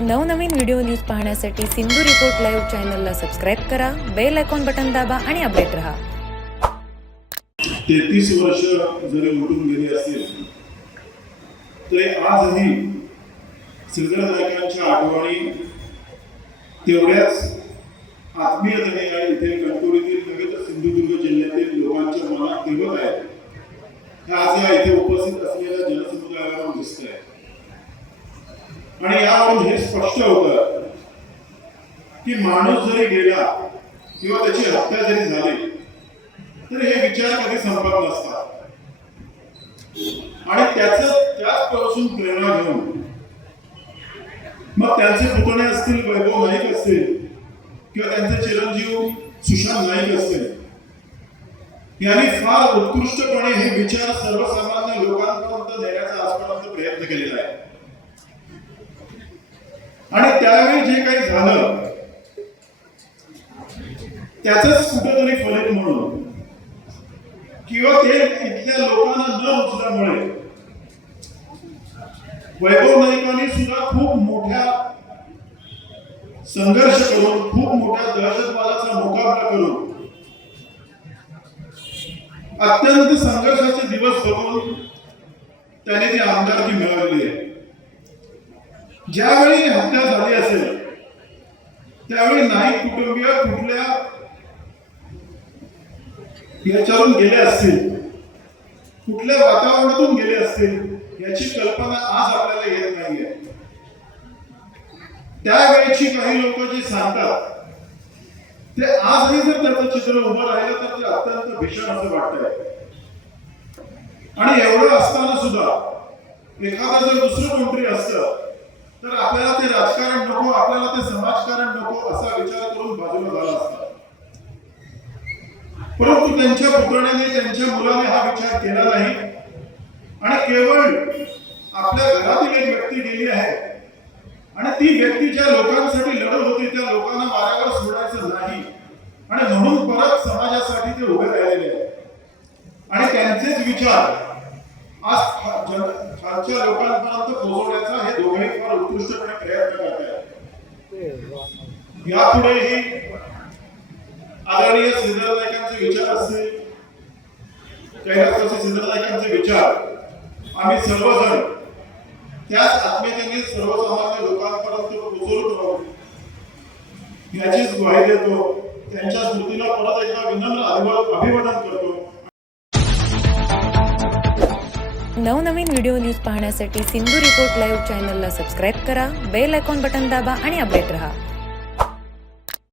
नवनवीन video news पाहण्यासाठी Sindhu report live चॅनलला सबस्क्राईब करा बेल आयकॉन बटन दाबा आणि अपडेट राहा. तेहतीस वर्ष जरी उठून गेली असतील तरी आजही श्रीधरनायकांच्या आठवणी तेवढ्याच आत्मीयतेने आणि इथे कणकवलीतील नव्हे तर सिंधुदुर्ग जिल्ह्यातील लोकांच्या मनात तेवत आहेत. आज या इथे उपस्थित आणि यावरून हे स्पष्ट होतं की माणूस जरी गेला किंवा त्याची हत्या जरी झाली तर हे विचार कधी संपत नसतात. आणि त्याच त्याचपासून प्रेरणा घेऊन मग त्यांचे पुतणे असतील वैभव नाईक असतील किंवा त्यांचे चिरंजीव सुशांत नाईक असतील यांनी फार उत्कृष्टपणे हे विचार सर्वसामान्य लोकांपर्यंत नेण्याचा आजपर्यंत प्रयत्न केलेला आहे. आणि त्यावेळी जे काही झालं त्याच कुठेतरी फलित म्हणून. किंवा ते इथल्या लोकांना न उचल्यामुळे वैभव नाईकांनी सुद्धा खूप मोठ्या संघर्ष करून खूप मोठ्या दहशतवादाचा मुकाबला करून अत्यंत संघर्षाचे दिवस बघून त्याने ती आमदारकी मिळवली आहे. ज्यावेळी हत्या झाली असेल त्यावेळी नाईक कुटुंबीय कुठल्या याच्यावरून गेले असतील कुठल्या वातावरणातून गेले असतील याची कल्पना आज आपल्याला येत नाहीये. त्यावेळेची काही लोक जे सांगतात ते आजही जर त्याचं चित्र उभं राहिलं तर ते अत्यंत भीषण असं वाटतंय. आणि एवढं असताना सुद्धा एखादा जर दुसरं कोणतरी असतं तर आपल्याला ते राजकारण नको आपल्याला ते समाजकारण नको असा विचार करून बाजूला झाला असता परंतु त्यांच्या पुतण्याने त्यांच्या मुलाने हा विचार केला नाही. आणि केवळ आपल्या घरातील एक व्यक्ती गेली आहे. आणि ती व्यक्ती ज्या लोकांसाठी लढत होती त्या लोकांना मार्गावर सोडायचं नाही. आणि म्हणून परत समाजासाठी ते उभे राहिलेले आहे आणि त्यांचेच विचार आज आजच्या खालच्या लोकांपर्यंत पोहोचवण्याचा हे दोघे फार उत्कृष्टपणे प्रयत्न करत आहेत यापुढेही आदरणीय श्रीधर नायकांचे विचार असतील कैलासवासी श्रीधर नायकांचे विचार आम्ही सर्वजण त्याच आत्मीयतेने सर्वसामान्य लोकांपर्यंत पोहोचवत राहू याचीच ग्वाही देतो त्यांच्या स्मृतीला परत एकदा विनम्र अभिवादन करतो. नवनवीन व्हिडिओ न्यूज पाहण्यासाठी सिंधू रिपोर्ट लाईव्ह चॅनलला सबस्क्राईब करा बेल आयकॉन बटन दाबा आणि अपडेट रहा.